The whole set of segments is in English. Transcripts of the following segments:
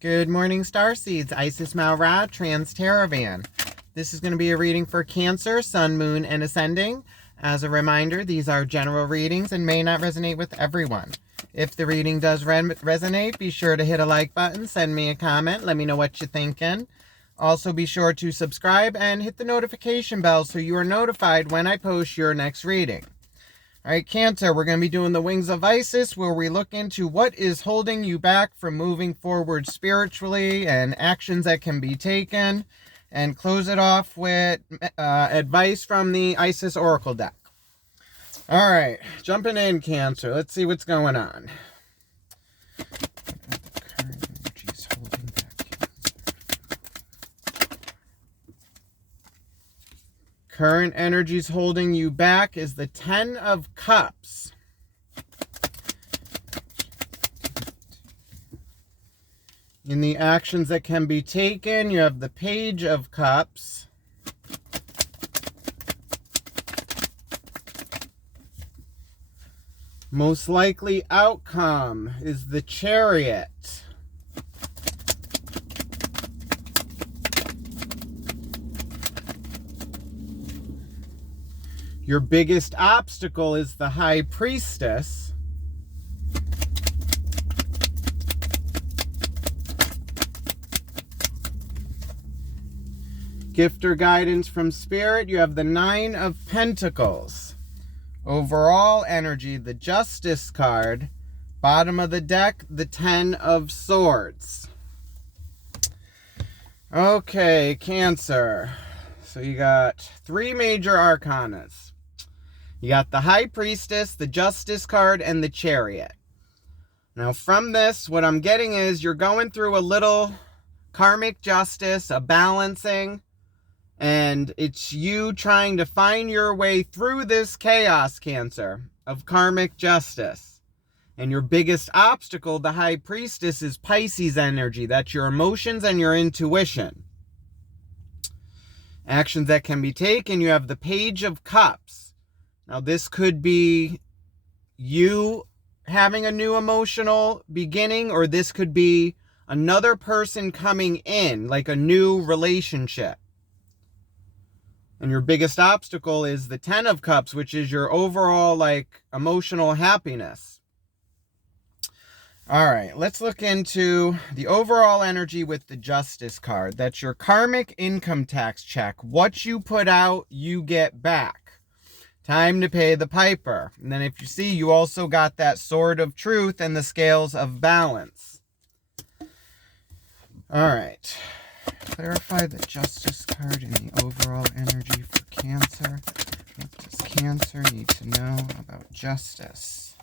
Good morning, Starseeds. Isis Malra, Trans Teravan. This is going to be a reading for Cancer, Sun, Moon, and Ascending. As a reminder, these are general readings and may not resonate with everyone. If the reading does resonate, be sure to hit a like button, send me a comment, let me know what you're thinking. Also, be sure to subscribe and hit the notification bell so you are notified when I post your next reading. All right, Cancer, we're going to be doing the Wings of Isis, where we look into what is holding you back from moving forward spiritually and actions that can be taken, and close it off with advice from the Isis Oracle deck. All right, jumping in, Cancer. Let's see what's going on. Current energies holding you back is the Ten of Cups. In the actions that can be taken, you have the Page of Cups. Most likely outcome is the Chariot. Your biggest obstacle is the High Priestess. Gift or guidance from Spirit, you have the Nine of Pentacles. Overall energy, the Justice card. Bottom of the deck, the Ten of Swords. Okay, Cancer. So you got three major arcanas. You got the High Priestess, the Justice card, and the Chariot. Now from this, what I'm getting is you're going through a little karmic justice, a balancing, and it's you trying to find your way through this chaos, Cancer, of karmic justice. And your biggest obstacle, the High Priestess, is Pisces energy. That's your emotions and your intuition. Actions that can be taken, you have the Page of Cups. Now, this could be you having a new emotional beginning, or this could be another person coming in, like a new relationship. And your biggest obstacle is the Ten of Cups, which is your overall, like, emotional happiness. All right, let's look into the overall energy with the Justice card. That's your karmic income tax check. What you put out, you get back. Time to pay the piper. And then if you see, you also got that Sword of Truth and the Scales of Balance. All right. Clarify the Justice card and the overall energy for Cancer. What does Cancer need to know about justice?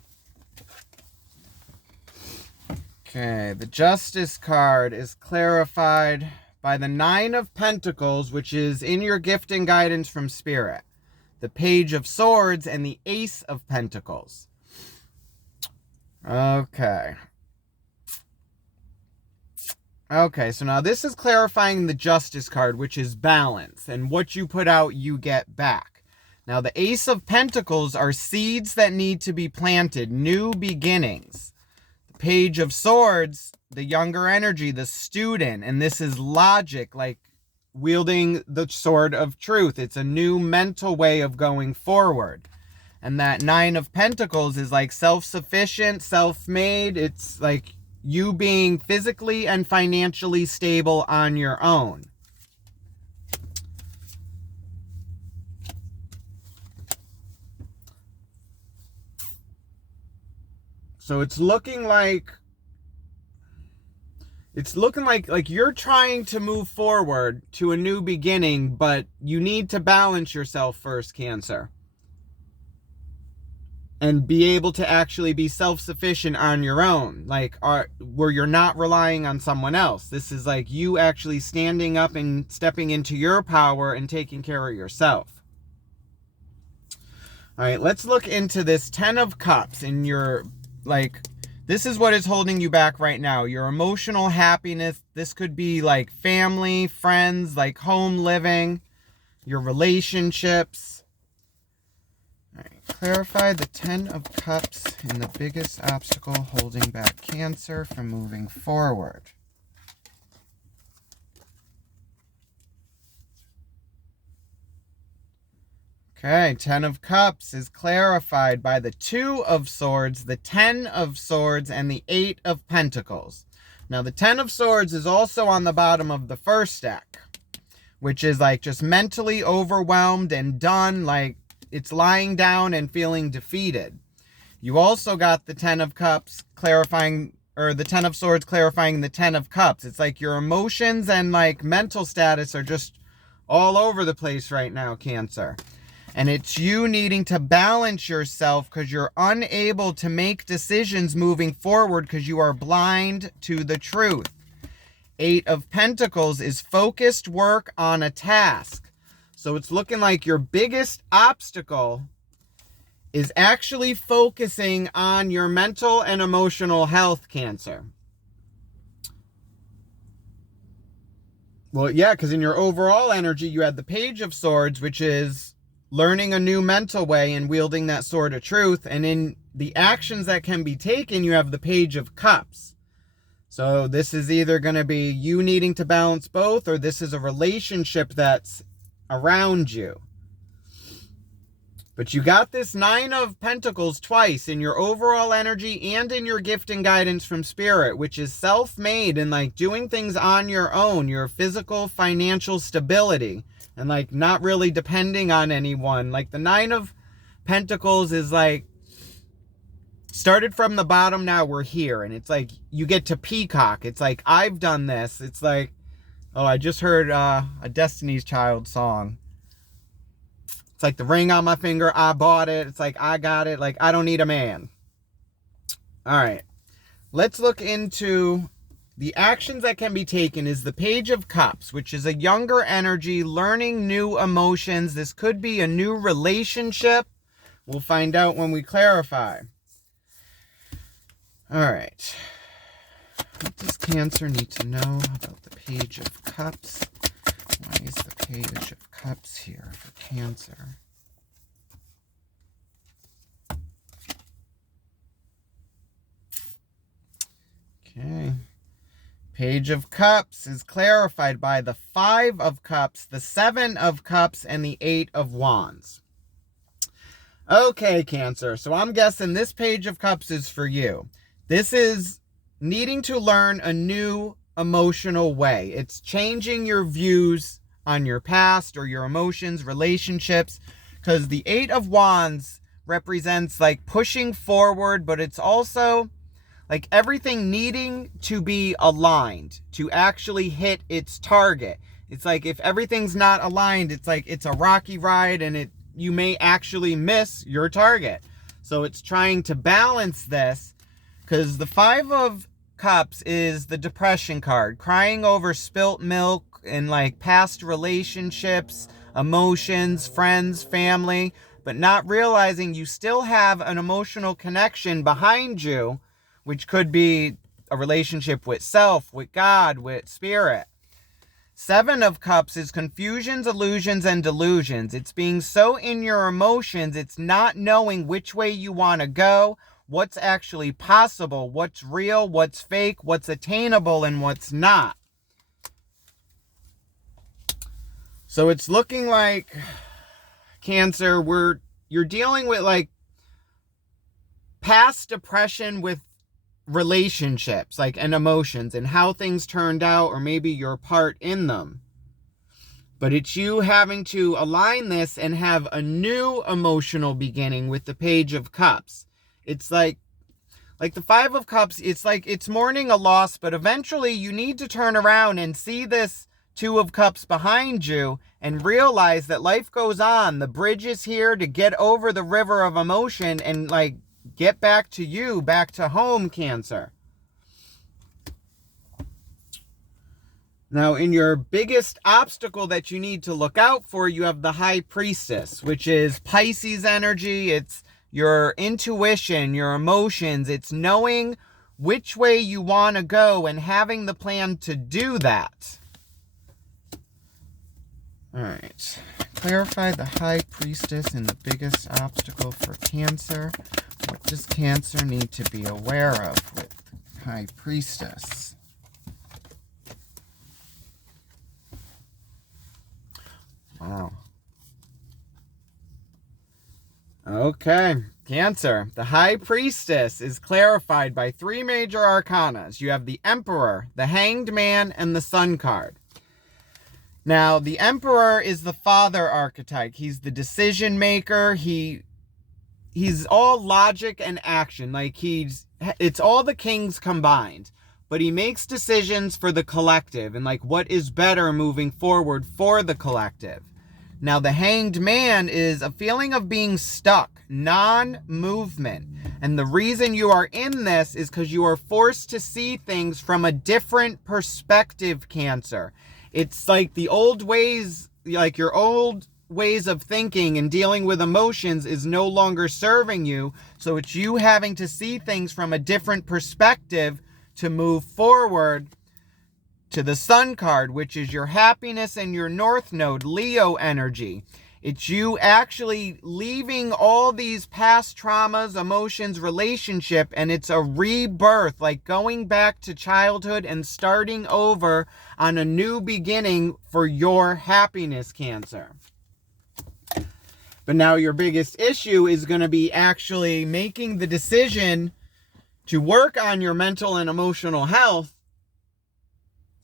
Okay, the Justice card is clarified by the Nine of Pentacles, which is in your gift and guidance from Spirit. The Page of Swords, and the Ace of Pentacles. Okay. Okay, so now this is clarifying the Justice card, which is balance. And what you put out, you get back. Now, the Ace of Pentacles are seeds that need to be planted, new beginnings. The Page of Swords, the younger energy, the student. And this is logic, like wielding the Sword of Truth. It's a new mental way of going forward. And that Nine of Pentacles is like self-sufficient, self-made. It's like you being physically and financially stable on your own. So it's looking like you're trying to move forward to a new beginning, but you need to balance yourself first, Cancer. And be able to actually be self-sufficient on your own, where you're not relying on someone else. This is like you actually standing up and stepping into your power and taking care of yourself. All right, let's look into this Ten of Cups in your, this is what is holding you back right now. Your emotional happiness. This could be like family, friends, like home living, your relationships. All right, clarify the Ten of Cups and the biggest obstacle holding back Cancer from moving forward. Okay, Ten of Cups is clarified by the Two of Swords, the Ten of Swords, and the Eight of Pentacles. Now, the Ten of Swords is also on the bottom of the first deck, which is like just mentally overwhelmed and done, like it's lying down and feeling defeated. You also got the Ten of Cups clarifying, or the Ten of Swords clarifying the Ten of Cups. It's like your emotions and like mental status are just all over the place right now, Cancer. And it's you needing to balance yourself because you're unable to make decisions moving forward because you are blind to the truth. Eight of Pentacles is focused work on a task. So it's looking like your biggest obstacle is actually focusing on your mental and emotional health, Cancer. Well, yeah, because in your overall energy, you had the Page of Swords, which is learning a new mental way and wielding that sword of truth. And in the actions that can be taken, you have the Page of Cups. So this is either going to be you needing to balance both, or this is a relationship that's around you. But you got this Nine of Pentacles twice in your overall energy and in your gift and guidance from Spirit, which is self-made and like doing things on your own, your physical, financial stability, and like not really depending on anyone. Like the Nine of Pentacles is like, started from the bottom, now we're here. And it's like, you get to peacock. It's like, I've done this. It's like, oh, I just heard a Destiny's Child song. It's like the ring on my finger, I bought it. It's like, I got it. Like, I don't need a man. All right. Let's look into the actions that can be taken is the Page of Cups, which is a younger energy, learning new emotions. This could be a new relationship. We'll find out when we clarify. All right. What does Cancer need to know about the Page of Cups? Why is the Page of Cups here for Cancer? Okay. Page of Cups is clarified by the Five of Cups, the Seven of Cups, and the Eight of Wands. Okay, Cancer. So I'm guessing this Page of Cups is for you. This is needing to learn a new emotional way. It's changing your views on your past or your emotions, relationships, because the Eight of Wands represents like pushing forward, but it's also like everything needing to be aligned to actually hit its target. It's like if everything's not aligned, it's like it's a rocky ride and you may actually miss your target. So it's trying to balance this, because the Five of Cups is the depression card, crying over spilt milk and like past relationships, emotions, friends, family, but not realizing you still have an emotional connection behind you, which could be a relationship with self, with God, with Spirit. Seven of Cups is confusions, illusions, and delusions. It's being so in your emotions, it's not knowing which way you want to go, what's actually possible, what's real, what's fake, what's attainable, and what's not. So it's looking like, Cancer, you're dealing with like past depression with relationships, like, and emotions and how things turned out, or maybe your part in them. But it's you having to align this and have a new emotional beginning with the Page of Cups. It's like the Five of Cups, it's like it's mourning a loss, but eventually you need to turn around and see this Two of Cups behind you and realize that life goes on. The bridge is here to get over the river of emotion and like get back to you, back to home, Cancer. Now, in your biggest obstacle that you need to look out for, you have the High Priestess, which is Pisces energy. It's your intuition, your emotions. It's knowing which way you want to go and having the plan to do that. All right. Clarify the High Priestess and the biggest obstacle for Cancer. What does Cancer need to be aware of with High Priestess? Wow. Okay, Cancer. The High Priestess is clarified by 3 major arcanas. You have the Emperor, the Hanged Man, and the Sun card. Now, the Emperor is the father archetype. He's the decision maker. He's all logic and action. Like it's all the kings combined. But he makes decisions for the collective and like what is better moving forward for the collective. Now, the Hanged Man is a feeling of being stuck, non-movement. And the reason you are in this is because you are forced to see things from a different perspective, Cancer. It's like the old ways, like your old ways of thinking and dealing with emotions is no longer serving you. So it's you having to see things from a different perspective to move forward to the Sun card, which is your happiness and your North Node, Leo energy. It's you actually leaving all these past traumas, emotions, relationship, and it's a rebirth, like going back to childhood and starting over on a new beginning for your happiness, Cancer. But now your biggest issue is going to be actually making the decision to work on your mental and emotional health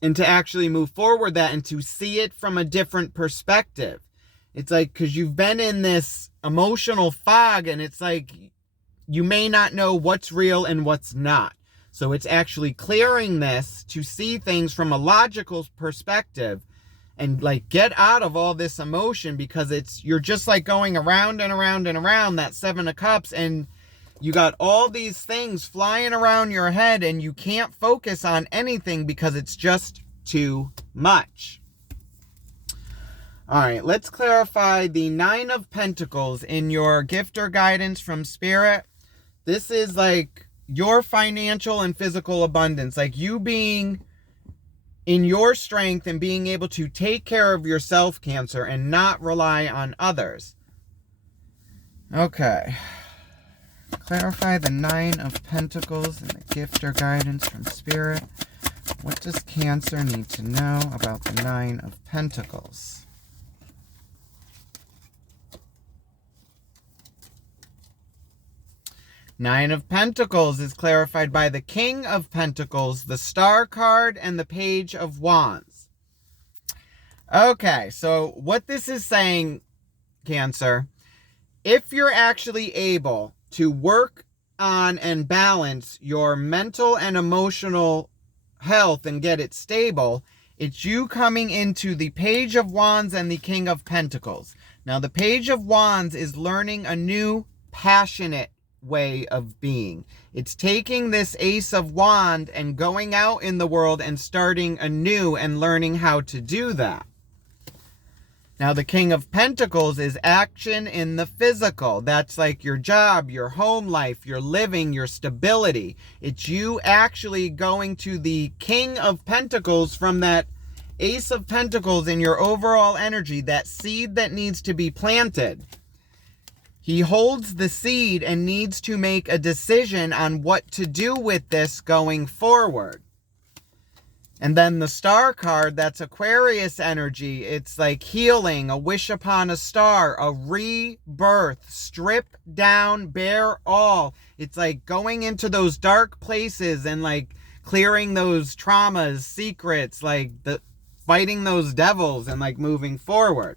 and to actually move forward that and to see it from a different perspective. It's like, because you've been in this emotional fog and it's like you may not know what's real and what's not. So it's actually clearing this to see things from a logical perspective and like get out of all this emotion, because you're just like going around and around and around that 7 of Cups, and you got all these things flying around your head and you can't focus on anything because it's just too much. All right, let's clarify the 9 of Pentacles in your gift or guidance from Spirit. This is like your financial and physical abundance, like you being in your strength and being able to take care of yourself, Cancer, and not rely on others. Okay. Clarify the 9 of Pentacles in the gift or guidance from Spirit. What does Cancer need to know about the 9 of Pentacles? Nine of Pentacles is clarified by the King of Pentacles, the Star card, and the Page of Wands. Okay, so what this is saying, Cancer, if you're actually able to work on and balance your mental and emotional health and get it stable, it's you coming into the Page of Wands and the King of Pentacles. Now, the Page of Wands is learning a new, passionate way of being. It's taking this Ace of Wands and going out in the world and starting anew and learning how to do that. Now, the King of Pentacles is action in the physical. That's like your job, your home life, your living, your stability. It's you actually going to the King of Pentacles from that Ace of Pentacles in your overall energy, that seed that needs to be planted. He holds the seed and needs to make a decision on what to do with this going forward. And then the Star card, that's Aquarius energy. It's like healing, a wish upon a star, a rebirth, strip down, bare all. It's like going into those dark places and like clearing those traumas, secrets, like fighting those devils and like moving forward.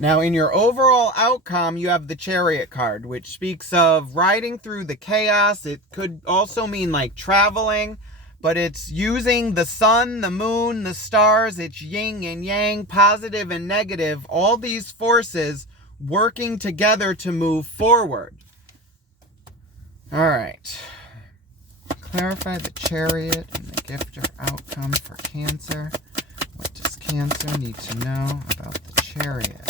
Now, in your overall outcome, you have the Chariot card, which speaks of riding through the chaos. It could also mean like traveling, but it's using the sun, the moon, the stars. It's yin and yang, positive and negative, all these forces working together to move forward. All right. Clarify the Chariot and the gift or outcome for Cancer. What does Cancer need to know about the Chariot?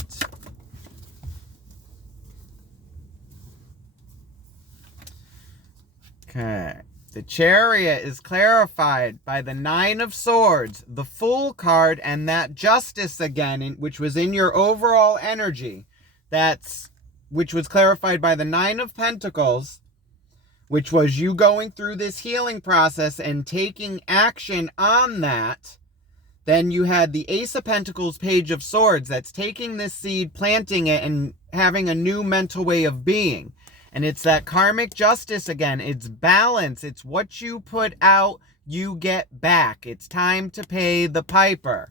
Okay. The Chariot is clarified by the 9 of Swords, the Fool card, and that Justice again, which was in your overall energy. Which was clarified by the 9 of Pentacles, which was you going through this healing process and taking action on that. Then you had the Ace of Pentacles, Page of Swords, that's taking this seed, planting it, and having a new mental way of being. And it's that karmic justice again. It's balance. It's what you put out, you get back. It's time to pay the piper.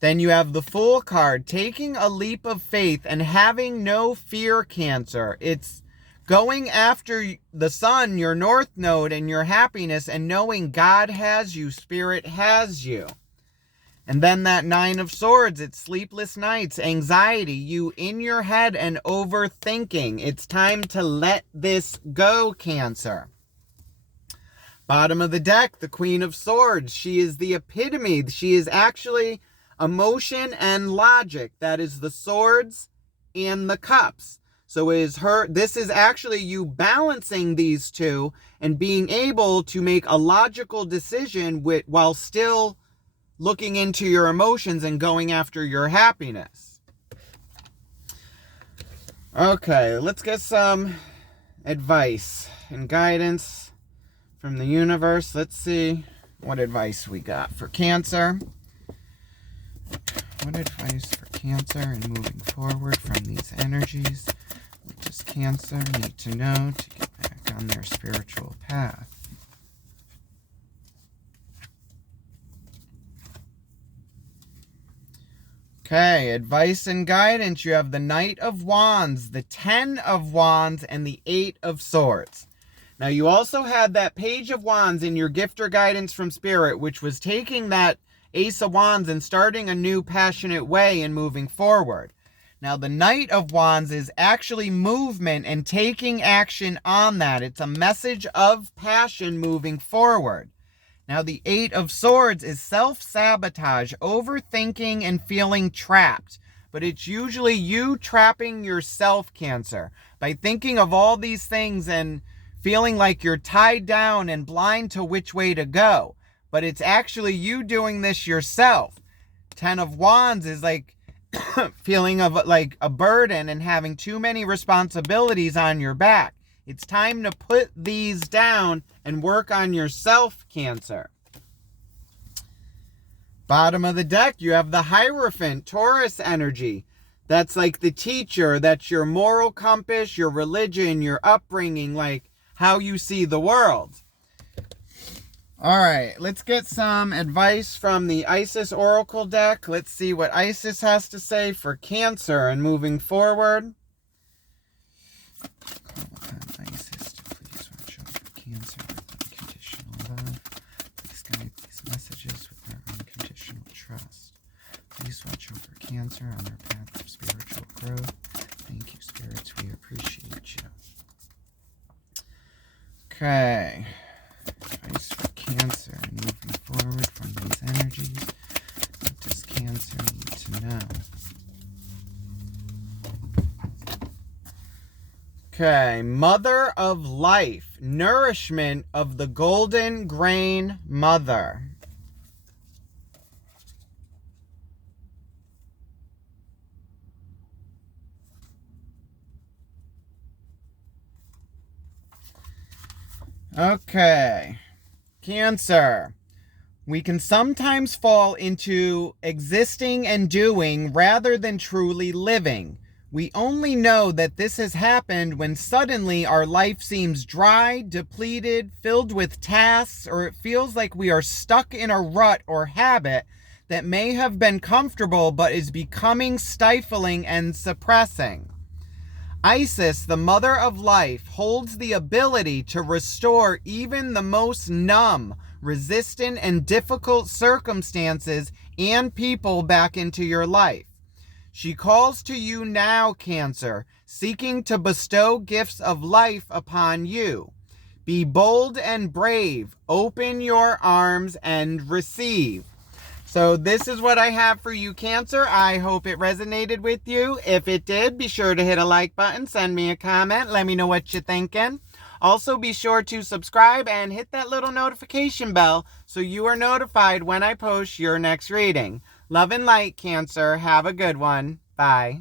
Then you have the Fool card, taking a leap of faith and having no fear, Cancer. It's going after the sun, your north node, and your happiness, and knowing God has you, Spirit has you. And then that Nine of Swords, it's sleepless nights, anxiety, you in your head and overthinking. It's time to let this go, Cancer. Bottom of the deck, the Queen of Swords. She is the epitome. She is actually emotion and logic. That is the swords and the cups. So this is actually you balancing these two and being able to make a logical decision while still looking into your emotions and going after your happiness. Okay, let's get some advice and guidance from the universe. Let's see what advice we got for Cancer. What advice for Cancer and moving forward from these energies? What does Cancer need to know to get back on their spiritual path? Okay, advice and guidance. You have the Knight of Wands, the Ten of Wands, and the Eight of Swords. Now, you also had that Page of Wands in your gift or guidance from Spirit, which was taking that Ace of Wands and starting a new passionate way and moving forward. Now, the Knight of Wands is actually movement and taking action on that. It's a message of passion moving forward. Now, the Eight of Swords is self-sabotage, overthinking, and feeling trapped. But it's usually you trapping yourself, Cancer, by thinking of all these things and feeling like you're tied down and blind to which way to go. But it's actually you doing this yourself. Ten of Wands is like feeling of like a burden and having too many responsibilities on your back. It's time to put these down and work on yourself, Cancer. Bottom of the deck, you have the Hierophant, Taurus energy. That's like the teacher. That's your moral compass, your religion, your upbringing, like how you see the world. All right, let's get some advice from the Isis Oracle deck. Let's see what Isis has to say for Cancer and moving forward. Call upon Isis to please watch over Cancer with unconditional love. Please guide these messages with their unconditional trust. Please watch over Cancer on their path of spiritual growth. Thank you, spirits. We appreciate you. Okay. Advice for Cancer and moving forward from these energies. What does Cancer need to know? Okay, Mother of Life, nourishment of the golden grain mother. Okay, Cancer. We can sometimes fall into existing and doing rather than truly living. We only know that this has happened when suddenly our life seems dry, depleted, filled with tasks, or it feels like we are stuck in a rut or habit that may have been comfortable but is becoming stifling and suppressing. Isis, the Mother of Life, holds the ability to restore even the most numb, resistant, and difficult circumstances and people back into your life. She calls to you now, Cancer, seeking to bestow gifts of life upon you. Be bold and brave. Open your arms and receive. So this is what I have for you, Cancer. I hope it resonated with you. If it did, be sure to hit a like button, send me a comment, let me know what you're thinking. Also, be sure to subscribe and hit that little notification bell so you are notified when I post your next reading. Love and light, Cancer. Have a good one. Bye.